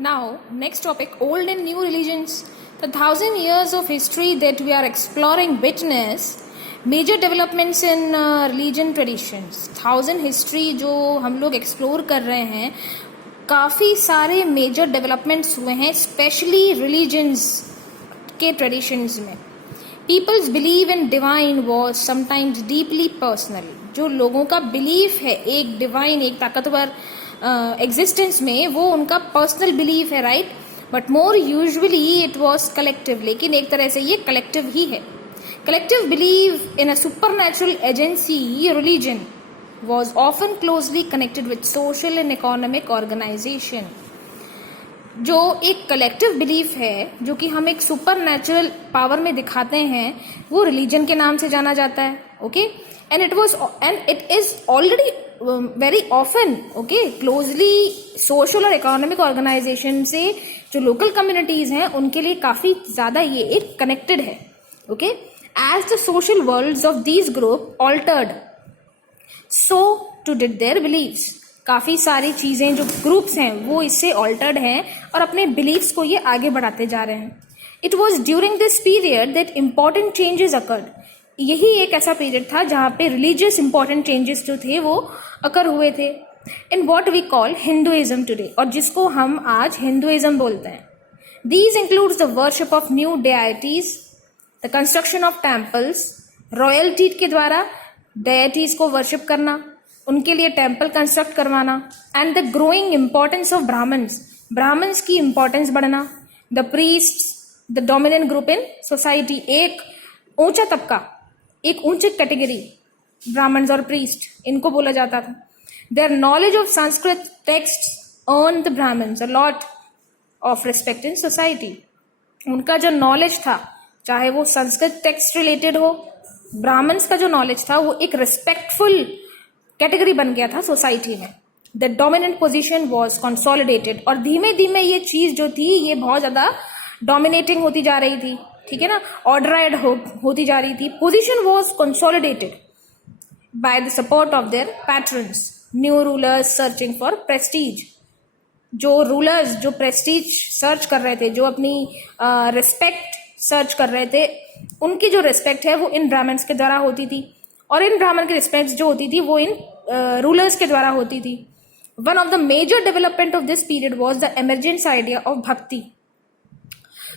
Now, next topic, old and new religions. The 1,000 years of history that we are exploring witness major developments in religion traditions. 1,000 history जो हम लोग explore कर रहे हैं, काफ़ी सारे major developments हुए हैं, especially religions के traditions में. People's belief in divine was sometimes deeply personal. जो लोगों का belief है एक divine, एक ताकतवर एग्जिस्टेंस में, वो उनका पर्सनल बिलीफ है, right. But more usually it was collective. लेकिन एक तरह से ये कलेक्टिव ही है. Collective belief in a supernatural agency religion was often closely connected with social and economic organisation. जो एक कलेक्टिव बिलीफ है, जो कि हम एक सुपर नेचुरल पावर में दिखाते हैं, वो रिलीजन के नाम से जाना जाता है. Okay, and it is already very often closely social और इकोनॉमिक ऑर्गेनाइजेशन से जो लोकल कम्युनिटीज हैं उनके लिए काफी ज्यादा ये एक कनेक्टेड है. Okay, as the social worlds of these group altered, so too did their beliefs. काफी सारी चीजें जो ग्रुप्स हैं वो इससे ऑल्टर्ड हैं और अपने बिलीव्स को ये आगे बढ़ाते जा रहे हैं. It was during this period that important changes occurred. यही एक ऐसा पीरियड था जहाँ पे रिलीजियस इंपॉर्टेंट चेंजेस जो थे वो अकर हुए थे in what we call Hinduism today, और जिसको हम आज हिंदुइज्म बोलते हैं. These includes the worship of new deities, the construction of temples, royalty के द्वारा डेइटीज को वर्शिप करना, उनके लिए टेम्पल कंस्ट्रक्ट करवाना, and the growing importance of Brahmins की इंपॉर्टेंस बढ़ना, the priests, the dominant group in society. एक ऊंचा तबका, एक ऊंची कैटेगरी ब्राह्मण्स और प्रीस्ट, इनको बोला जाता था. Their knowledge of Sanskrit text earn the Brahmans a lot of respect in society. उनका जो नॉलेज था, चाहे वो संस्कृत टेक्स्ट रिलेटेड हो, ब्राह्मण्स का जो नॉलेज था वो एक रिस्पेक्टफुल कैटेगरी बन गया था सोसाइटी में. The dominant position was consolidated, और धीमे धीमे ये चीज जो थी ये बहुत ज्यादा डोमिनेटिंग होती जा रही थी. ठीक है ना, ऑर्डराइड होती जा रही थी. Position was consolidated by the support of their patrons, new rulers searching for prestige. जो रूलर्स जो प्रेस्टीज सर्च कर रहे थे, जो अपनी रिस्पेक्ट सर्च कर रहे थे, उनकी जो रिस्पेक्ट है वो इन ब्राह्मण्स के द्वारा होती थी, और इन ब्राह्मण की रिस्पेक्ट जो होती थी वो इन रूलर्स के द्वारा होती थी. One of the major development of this period was the emergence idea of bhakti.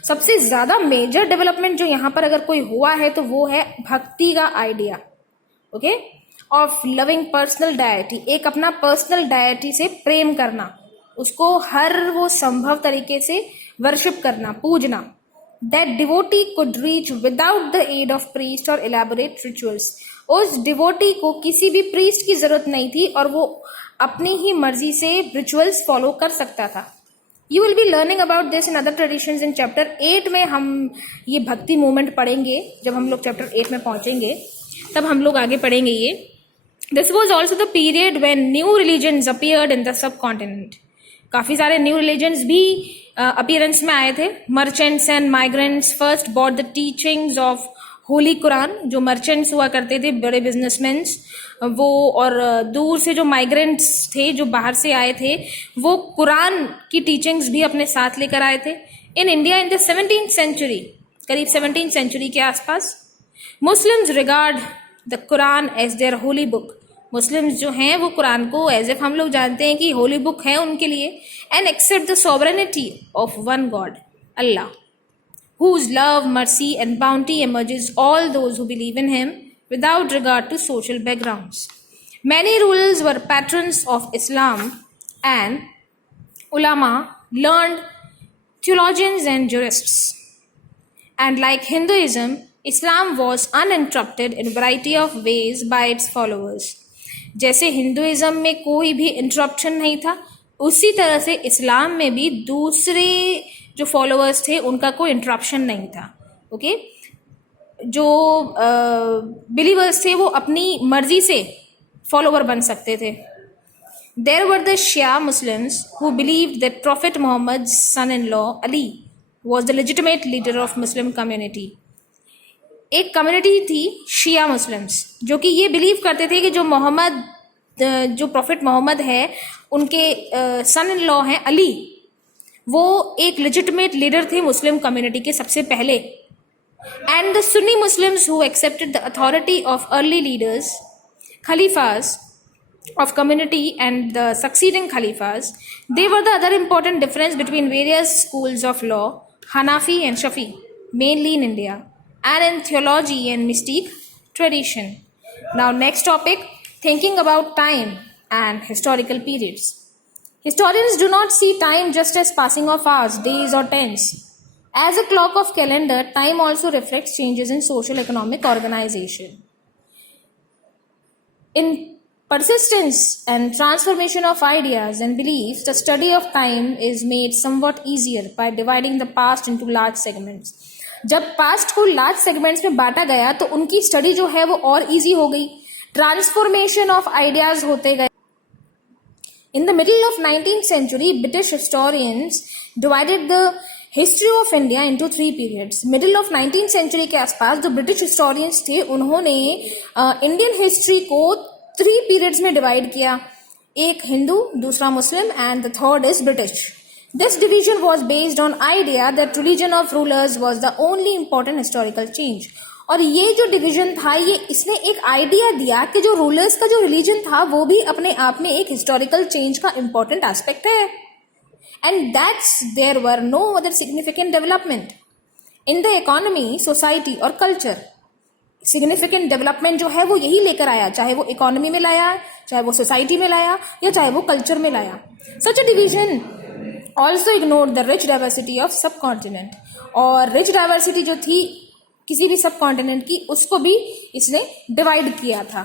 सबसे ज्यादा मेजर डेवलपमेंट जो यहाँ पर अगर कोई हुआ है तो वो है भक्ति का idea. Okay, of loving personal deity, एक अपना पर्सनल डायटी से प्रेम करना, उसको हर वो संभव तरीके से वर्शिप करना, पूजना. That devotee could reach without the aid of priest और इलैबोरेट रिचुअल्स. उस डिवोटी को किसी भी प्रीस्ट की जरूरत नहीं थी और वो अपनी ही मर्जी से रिचुअल्स फॉलो कर सकता था. You will be learning about this in other traditions in chapter 8 में हम ये भक्ति मूवमेंट पढ़ेंगे. जब हम लोग चैप्टर 8 में पहुंचेंगे तब हम लोग आगे पढ़ेंगे ये. This was also the period when new religions appeared in the subcontinent. काफी सारे न्यू रिलीजन्स भी अपीयरेंस में आए थे. Merchants and migrants first bought the teachings of Holi Quran. जो मर्चेंट्स हुआ करते थे, बड़े बिजनेसमैन, वो, और दूर से जो माइग्रेंट्स थे, जो बाहर से आए थे, वो कुरान की टीचिंग्स भी अपने साथ लेकर आए थे. In India in the 17th century, करीब 17th सेंचुरी के आसपास, Muslims regard the Quran as their holy book. Muslims जो हैं वो कुरान को एज इफ हम लोग जानते हैं कि होली बुक है उनके लिए. And accept the sovereignty of one God, Allah, whose love, mercy and bounty emerges all those who believe in him without regard to social backgrounds. Many rulers were patrons of Islam and ulama, learned theologians and jurists. And like Hinduism, Islam was uninterrupted in variety of ways by its followers. जैसे Hinduism में कोई भी interruption नहीं था, उसी तरह से इस्लाम में भी दूसरे जो फॉलोअर्स थे उनका कोई इंटरप्शन नहीं था. ओके, जो बिलीवर्स थे वो अपनी मर्जी से फॉलोअर बन सकते थे. There were the Shia Muslims who believed that prophet Muhammad son in law Ali was the legitimate leader of Muslim community. एक कम्युनिटी थी शिया मुस्लिम्स जो कि ये बिलीव करते थे कि जो प्रॉफिट मोहम्मद है उनके सन इन लॉ हैं अली, वो एक legitimate लीडर थे मुस्लिम कम्युनिटी के सबसे पहले. And the Sunni Muslims who accepted the authority of early leaders, Khalifas of community and the succeeding Khalifas, they were the other important difference between various schools of law, Hanafi and Shafi, mainly in India, and in theology and mystic tradition. Now next topic, thinking about time and historical periods. Historians do not see time just as passing of hours, days or tense. As a clock of calendar, time also reflects changes in social economic organization. In persistence and transformation of ideas and beliefs, the study of time is made somewhat easier by dividing the past into large segments. जब past को large segments में बांटा गया तो उनकी study जो है वो और इजी हो गई, ट्रांसफॉर्मेशन ऑफ आइडियाज होते गए. In the middle of 19th century, British historians divided the history of India into 3 periods. Middle of 19th century के आसपास जो British historians थे उन्होंने Indian history को 3 periods में divide किया. एक हिंदू, दूसरा मुस्लिम and the third is British. This division was based on idea that religion of rulers was the only important historical change. और ये जो डिवीजन था ये इसने एक आइडिया दिया कि जो रूलर्स का जो रिलीजन था वो भी अपने आप में एक हिस्टोरिकल चेंज का इंपॉर्टेंट एस्पेक्ट है. And that's there were no other significant development in the economy, society और कल्चर. सिग्निफिकेंट डेवलपमेंट जो है वो यही लेकर आया, चाहे वो इकोनॉमी में लाया, चाहे वो सोसाइटी में लाया या चाहे वो कल्चर में लाया. Such a division also ignored the rich diversity of subcontinent. और रिच डाइवर्सिटी जो थी किसी भी सब कॉन्टिनेंट की उसको भी इसने डिवाइड किया था.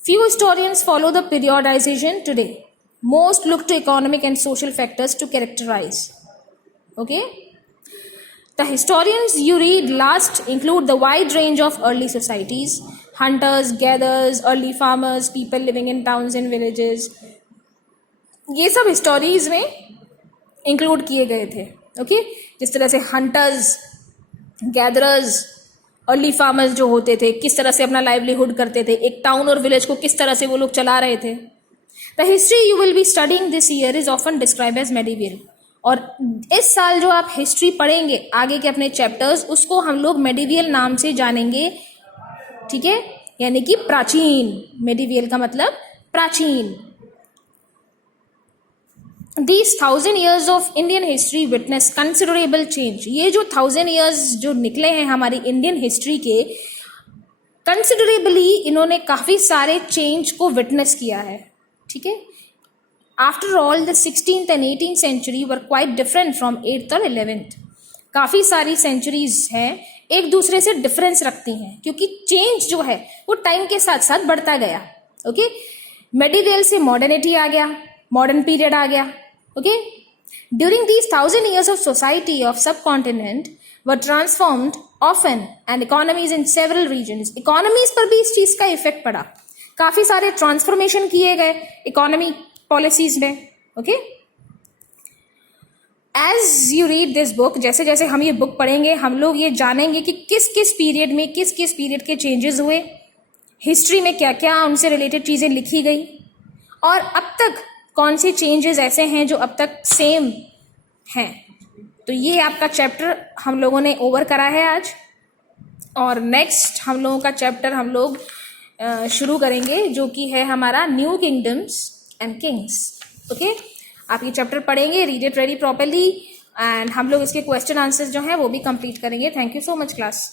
Few historians follow the periodisation today. Most look to economic and social factors to characterise. Okay, the historians you read last include the wide range of early societies, hunters, gathers, early farmers, people living in towns and villages. ये सब हिस्टोरीज में include किए गए थे. Okay, जिस तरह से hunters, gatherers, early farmers जो होते थे किस तरह से अपना लाइवलीहुड करते थे, एक टाउन और विलेज को किस तरह से वो लोग चला रहे थे. The history you will be studying this year is often describe as medieval. और इस साल जो आप हिस्ट्री पढ़ेंगे आगे के अपने चैप्टर्स उसको हम लोग मेडिवियल नाम से जानेंगे. ठीक है, यानी कि प्राचीन. मेडिवियल का मतलब प्राचीन. These 1000 years of Indian history witness considerable change. ये जो 1000 years जो निकले हैं हमारी इंडियन हिस्ट्री के, कंसिडरेबली इन्होंने काफ़ी सारे चेंज को विटनेस किया है. ठीक है, after all the 16th and 18th century were quite different from 8th और 11th. काफ़ी सारी सेंचुरीज हैं एक दूसरे से डिफरेंस रखती हैं क्योंकि चेंज जो है वो टाइम के साथ साथ बढ़ता गया. ओके, मेडिवियल से मॉडर्निटी आ गया, मॉडर्न पीरियड आ गया. Okay, during these 1000 years of society of subcontinent were transformed often and economies in several regions. Economies पर भी इस चीज का इफेक्ट पड़ा, काफी सारे ट्रांसफॉर्मेशन किए गए इकोनॉमी पॉलिसीज में. Okay, as you read this book, जैसे जैसे हम ये बुक पढ़ेंगे हम लोग ये जानेंगे कि किस किस पीरियड में किस किस पीरियड के चेंजेस हुए, हिस्ट्री में क्या क्या उनसे रिलेटेड चीजें लिखी गई और अब तक कौन से चेंजेस ऐसे हैं जो अब तक सेम हैं. तो ये आपका चैप्टर हम लोगों ने ओवर करा है आज. और नेक्स्ट हम लोगों का चैप्टर हम लोग शुरू करेंगे जो कि है हमारा new kingdoms and Kings. Okay, आप ये चैप्टर पढ़ेंगे, read it very properly and हम लोग इसके क्वेश्चन आंसर्स जो हैं वो भी कंप्लीट करेंगे. Thank you so much class.